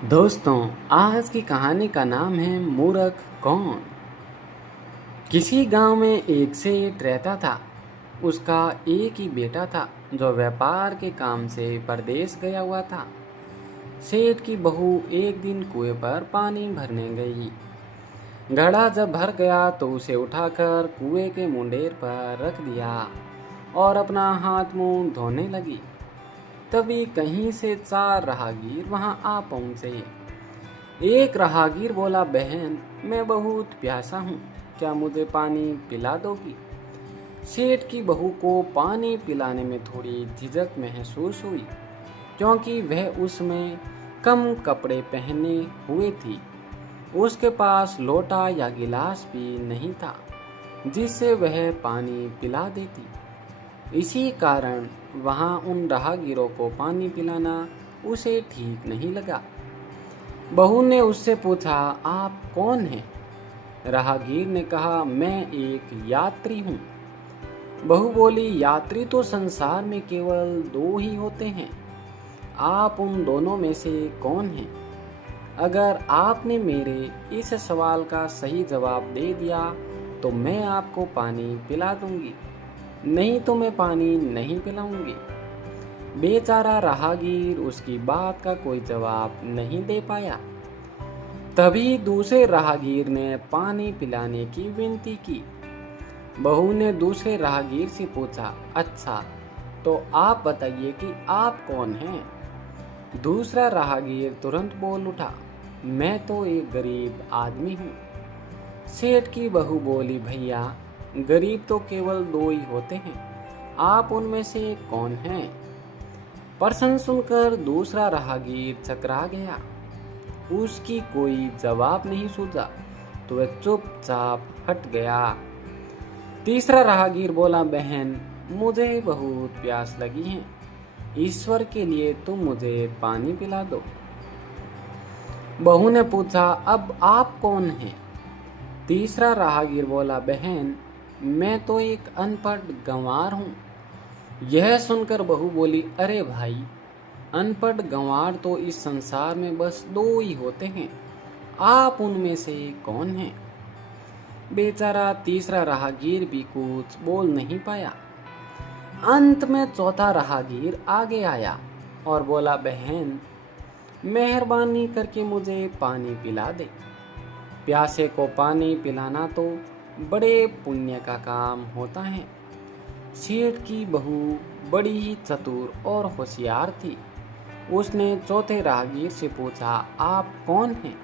दोस्तों, आज की कहानी का नाम है मूर्ख कौन। किसी गांव में एक सेठ रहता था। उसका एक ही बेटा था जो व्यापार के काम से परदेश गया हुआ था। सेठ की बहू एक दिन कुएं पर पानी भरने गई। घड़ा जब भर गया तो उसे उठाकर कुएं के मुंडेर पर रख दिया और अपना हाथ मुंह धोने लगी। तभी कहीं से 4 राहगीर वहां आ पहुंचे। एक राहगीर बोला, बहन, मैं बहुत प्यासा हूँ, क्या मुझे पानी पिला दोगी? सेठ की बहू को पानी पिलाने में थोड़ी झिझक महसूस हुई, क्योंकि वह उसमें कम कपड़े पहने हुए थी। उसके पास लोटा या गिलास भी नहीं था जिससे वह पानी पिला देती। इसी कारण वहां उन राहगीरों को पानी पिलाना उसे ठीक नहीं लगा। बहू ने उससे पूछा, आप कौन हैं? राहगीर ने कहा, मैं एक यात्री हूँ। बहू बोली, यात्री तो संसार में केवल 2 ही होते हैं। आप उन दोनों में से कौन हैं? अगर आपने मेरे इस सवाल का सही जवाब दे दिया तो मैं आपको पानी पिला दूंगी, नहीं तो मैं पानी नहीं पिलाऊंगी। बेचारा राहगीर उसकी बात का कोई जवाब नहीं दे पाया। तभी दूसरे राहगीर ने पानी पिलाने की विनती की। बहू ने दूसरे राहगीर से पूछा, अच्छा, तो आप बताइए कि आप कौन हैं? दूसरा राहगीर तुरंत बोल उठा, मैं तो एक गरीब आदमी हूँ। सेठ की बहू बोली, भैया, गरीब तो केवल 2 ही होते हैं, आप उनमें से कौन हैं? प्रश्न सुनकर दूसरा राहगीर चकरा गया। उसकी कोई जवाब नहीं सूझा तो वह चुपचाप हट गया। तीसरा राहगीर बोला, बहन, मुझे बहुत प्यास लगी है, ईश्वर के लिए तुम मुझे पानी पिला दो। बहू ने पूछा, अब आप कौन हैं? तीसरा राहगीर बोला, बहन, मैं तो एक अनपढ़ गंवार हूँ। यह सुनकर बहू बोली, अरे भाई, अनपढ़ गंवार तो इस संसार में बस 2 ही होते हैं, आप उनमें से कौन हैं? बेचारा तीसरा राहगीर भी कुछ बोल नहीं पाया। अंत में चौथा राहगीर आगे आया और बोला, बहन, मेहरबानी करके मुझे पानी पिला दे। प्यासे को पानी पिलाना तो बड़े पुण्य का काम होता है। सेठ की बहू बड़ी ही चतुर और होशियार थी। उसने चौथे राहगीर से पूछा, आप कौन हैं?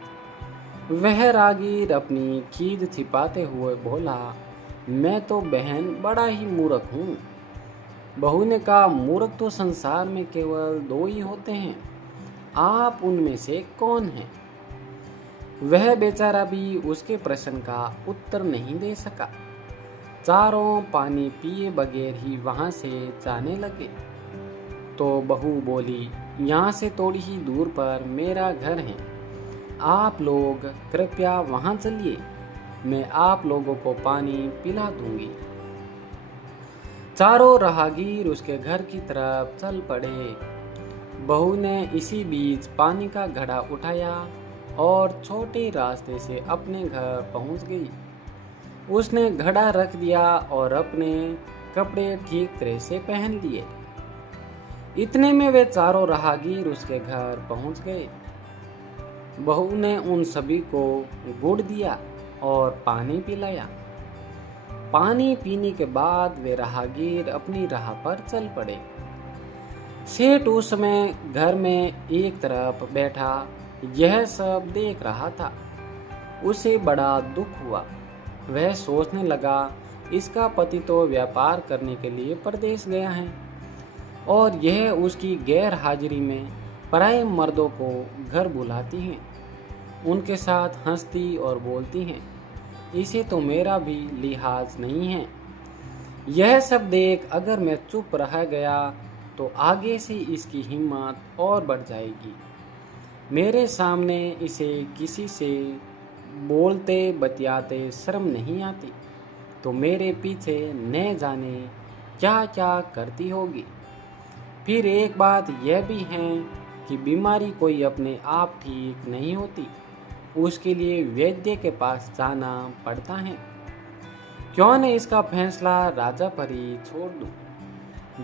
वह राहगीर अपनी खीज छिपाते हुए बोला, मैं तो बहन बड़ा ही मूर्ख हूँ। बहू ने कहा, मूर्ख तो संसार में केवल 2 ही होते हैं, आप उनमें से कौन हैं? वह बेचारा भी उसके प्रश्न का उत्तर नहीं दे सका। चारों पानी पिए बगैर ही वहां से जाने लगे। तो बहू बोली, यहाँ से थोड़ी ही दूर पर मेरा घर है, आप लोग कृपया वहां चलिए, मैं आप लोगों को पानी पिला दूंगी। चारों राहगीर उसके घर की तरफ चल पड़े। बहू ने इसी बीच पानी का घड़ा उठाया और छोटे रास्ते से अपने घर पहुंच गई। उसने घड़ा रख दिया और अपने कपड़े ठीक तरह से पहन लिए। इतने में वे चारों राहगीर उसके घर पहुंच गए। बहू ने उन सभी को गुड़ दिया और पानी पिलाया। पानी पीने के बाद वे राहगीर अपनी राह पर चल पड़े। सेठ उस समय घर में एक तरफ बैठा यह सब देख रहा था। उसे बड़ा दुख हुआ। वह सोचने लगा, इसका पति तो व्यापार करने के लिए परदेश गया है और यह उसकी गैर हाजिरी में पराये मर्दों को घर बुलाती हैं, उनके साथ हंसती और बोलती हैं। इसे तो मेरा भी लिहाज नहीं है। यह सब देख अगर मैं चुप रह गया तो आगे से इसकी हिम्मत और बढ़ जाएगी। मेरे सामने इसे किसी से बोलते बतियाते शर्म नहीं आती, तो मेरे पीछे न जाने क्या क्या करती होगी। फिर एक बात यह भी है कि बीमारी कोई अपने आप ठीक नहीं होती, उसके लिए वैद्य के पास जाना पड़ता है। क्यों न इसका फैसला राजा पर ही छोड़ दूं।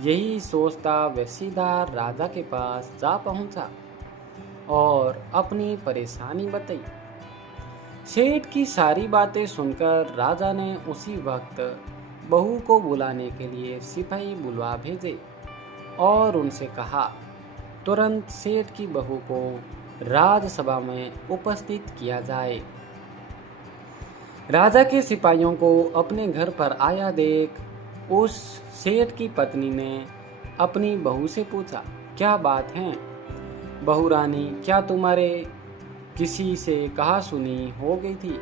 यही सोचता वह सीधा राजा के पास जा पहुंचा और अपनी परेशानी बताई। सेठ की सारी बातें सुनकर राजा ने उसी वक्त बहू को बुलाने के लिए सिपाही बुलवा भेजे और उनसे कहा, तुरंत सेठ की बहू को राजसभा में उपस्थित किया जाए। राजा के सिपाहियों को अपने घर पर आया देख उस सेठ की पत्नी ने अपनी बहू से पूछा, क्या बात है बहू रानी, क्या तुम्हारे किसी से कहा सुनी हो गई थी,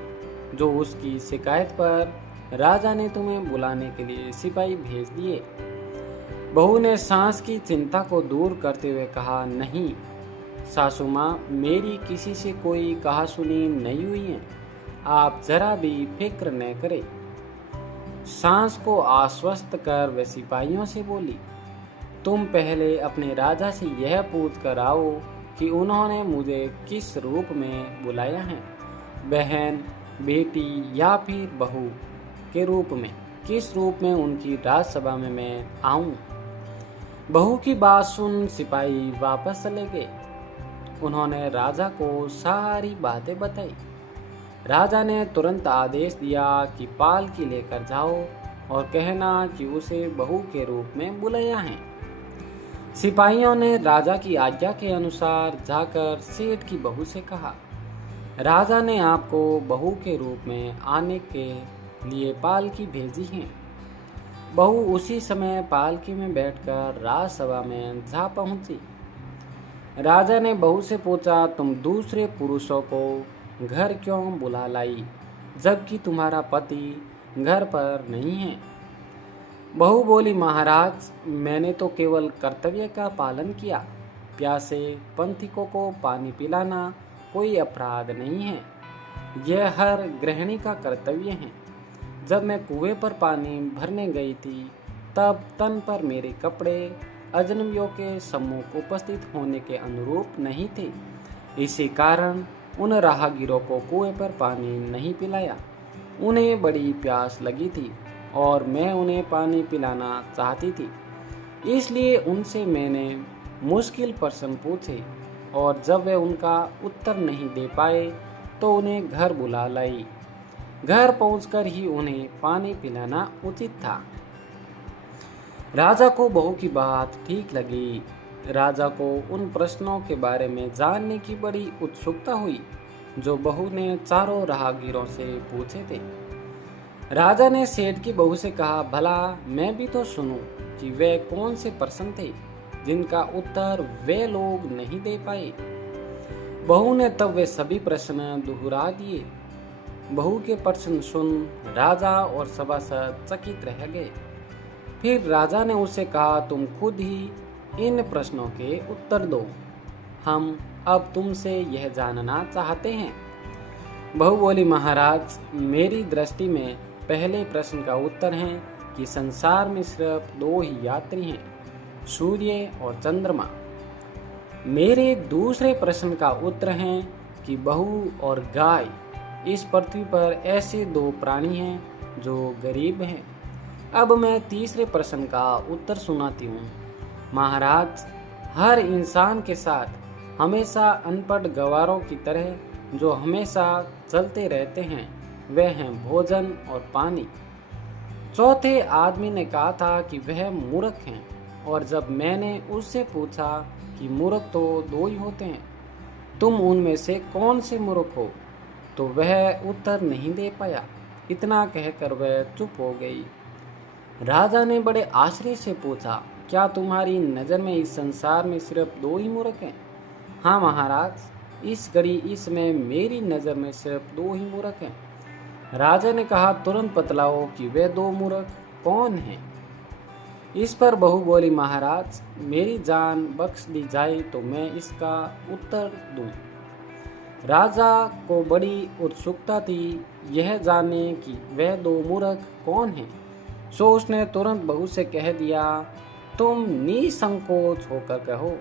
जो उसकी शिकायत पर राजा ने तुम्हें बुलाने के लिए सिपाही भेज दिए? बहू ने सास की चिंता को दूर करते हुए कहा, नहीं सासू माँ, मेरी किसी से कोई कहा सुनी नहीं हुई है, आप जरा भी फिक्र न करें। सास को आश्वस्त कर वह सिपाहियों से बोली, तुम पहले अपने राजा से यह पूछ कर आओ कि उन्होंने मुझे किस रूप में बुलाया है, बहन, बेटी या फिर बहू के रूप में, किस रूप में उनकी राजसभा में मैं आऊं। बहू की बात सुन सिपाही वापस चले गए। उन्होंने राजा को सारी बातें बताई। राजा ने तुरंत आदेश दिया कि पालकी लेकर जाओ और कहना कि उसे बहू के रूप में बुलाया है। सिपाहियों ने राजा की आज्ञा के अनुसार जाकर सेठ की बहू से कहा, राजा ने आपको बहू के रूप में आने के लिए पालकी भेजी है। बहू उसी समय पालकी में बैठकर राजसभा में जा पहुंची। राजा ने बहू से पूछा, तुम दूसरे पुरुषों को घर क्यों बुला लाई, जबकि तुम्हारा पति घर पर नहीं है? बहू बोली, महाराज, मैंने तो केवल कर्तव्य का पालन किया। प्यासे पंथिकों को पानी पिलाना कोई अपराध नहीं है, यह हर गृहिणी का कर्तव्य है। जब मैं कुएं पर पानी भरने गई थी, तब तन पर मेरे कपड़े अजनबियों के सम्मुख उपस्थित होने के अनुरूप नहीं थे। इसी कारण उन राहगीरों को कुएं पर पानी नहीं पिलाया। उन्हें बड़ी प्यास लगी थी और मैं उन्हें पानी पिलाना चाहती थी, इसलिए उनसे मैंने मुश्किल प्रश्न पूछे और जब वे उनका उत्तर नहीं दे पाए तो उन्हें घर बुला लाई। घर पहुंचकर ही उन्हें पानी पिलाना उचित था। राजा को बहू की बात ठीक लगी। राजा को उन प्रश्नों के बारे में जानने की बड़ी उत्सुकता हुई जो बहू ने चारों राहगीरों से पूछे थे। राजा ने सेठ की बहू से कहा, भला मैं भी तो सुनूं कि वे कौन से प्रश्न थे जिनका उत्तर वे लोग नहीं दे पाए। बहू ने तब वे सभी प्रश्न दोहरा दिए। बहू के प्रश्न सुन राजा और सभासद चकित रह गए। फिर राजा ने उससे कहा, तुम खुद ही इन प्रश्नों के उत्तर दो, हम अब तुमसे यह जानना चाहते हैं। बहू बोली, महाराज, मेरी दृष्टि में पहले प्रश्न का उत्तर है कि संसार में सिर्फ दो ही यात्री हैं, सूर्य और चंद्रमा। मेरे दूसरे प्रश्न का उत्तर है कि बहू और गाय। इस पृथ्वी पर ऐसे दो प्राणी हैं जो गरीब हैं। अब मैं तीसरे प्रश्न का उत्तर सुनाती हूँ। महाराज, हर इंसान के साथ हमेशा अनपढ़ गवारों की तरह जो हमेशा चलते रहते हैं, वह हैं भोजन और पानी। चौथे आदमी ने कहा था कि वह मूर्ख हैं, और जब मैंने उससे पूछा कि मूर्ख तो दो ही होते हैं, तुम उनमें से कौन से मूर्ख हो, तो वह उत्तर नहीं दे पाया। इतना कहकर वह चुप हो गई। राजा ने बड़े आश्चर्य से पूछा, क्या तुम्हारी नज़र में इस संसार में सिर्फ दो ही मूर्ख हैं? हाँ महाराज, इस घड़ी इसमें मेरी नज़र में सिर्फ दो ही मूर्ख हैं। राजा ने कहा, तुरंत बतलाओ कि वे दो मूर्ख कौन हैं। इस पर बहू बोली, महाराज, मेरी जान बख्श दी जाए तो मैं इसका उत्तर दूं। राजा को बड़ी उत्सुकता थी यह जानने कि वह दो मूर्ख कौन हैं, सो उसने तुरंत बहू से कह दिया, तुम निसंकोच होकर कहो।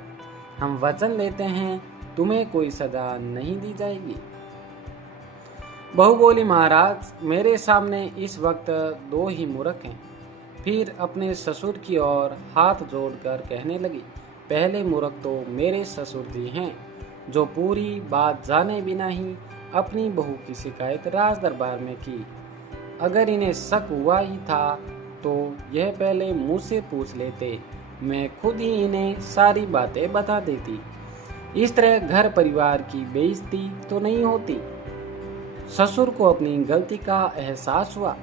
हम वचन लेते हैं तुम्हें कोई सजा नहीं दी जाएगी। बहू बोली, महाराज मेरे सामने इस वक्त दो ही मूर्ख हैं। फिर अपने ससुर की ओर हाथ जोड़कर कहने लगी, पहले मूर्ख तो मेरे ससुर जी हैं, जो पूरी बात जाने बिना ही अपनी बहू की शिकायत राज दरबार में की। अगर इन्हें शक हुआ ही था तो यह पहले मुझसे पूछ लेते, मैं खुद ही इन्हें सारी बातें बता देती। इस तरह घर परिवार की बेइज्जती तो नहीं होती। ससुर को अपनी गलती का एहसास हुआ।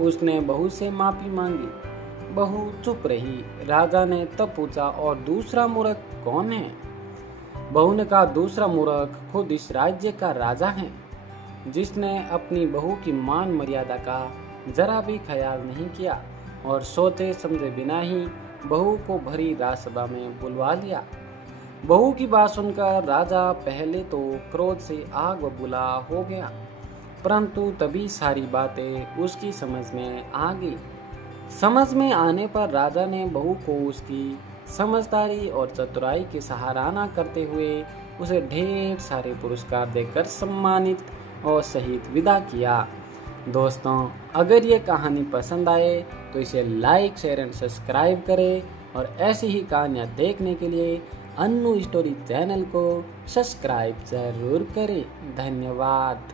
उसने बहू से माफी मांगी। बहू चुप रही। राजा ने तब पूछा, और दूसरा मूर्ख कौन है? बहू ने कहा, दूसरा मूर्ख खुद इस राज्य का राजा है, जिसने अपनी बहू की मान मर्यादा का जरा भी ख्याल नहीं किया और सोचे समझे बिना ही बहू को भरी राजसभा में बुलवा लिया। बहू की बात सुनकर राजा पहले तो क्रोध से आग बबूला हो गया, परंतु तभी सारी बातें उसकी समझ में आ गई। समझ में आने पर राजा ने बहू को उसकी समझदारी और चतुराई की सराहना करते हुए उसे ढेर सारे पुरस्कार देकर सम्मानित और शहीद विदा किया। दोस्तों, अगर ये कहानी पसंद आए तो इसे लाइक, शेयर एंड सब्सक्राइब करें और ऐसी ही कहानियाँ देखने के लिए अन्नू स्टोरी चैनल को सब्सक्राइब जरूर करें। धन्यवाद।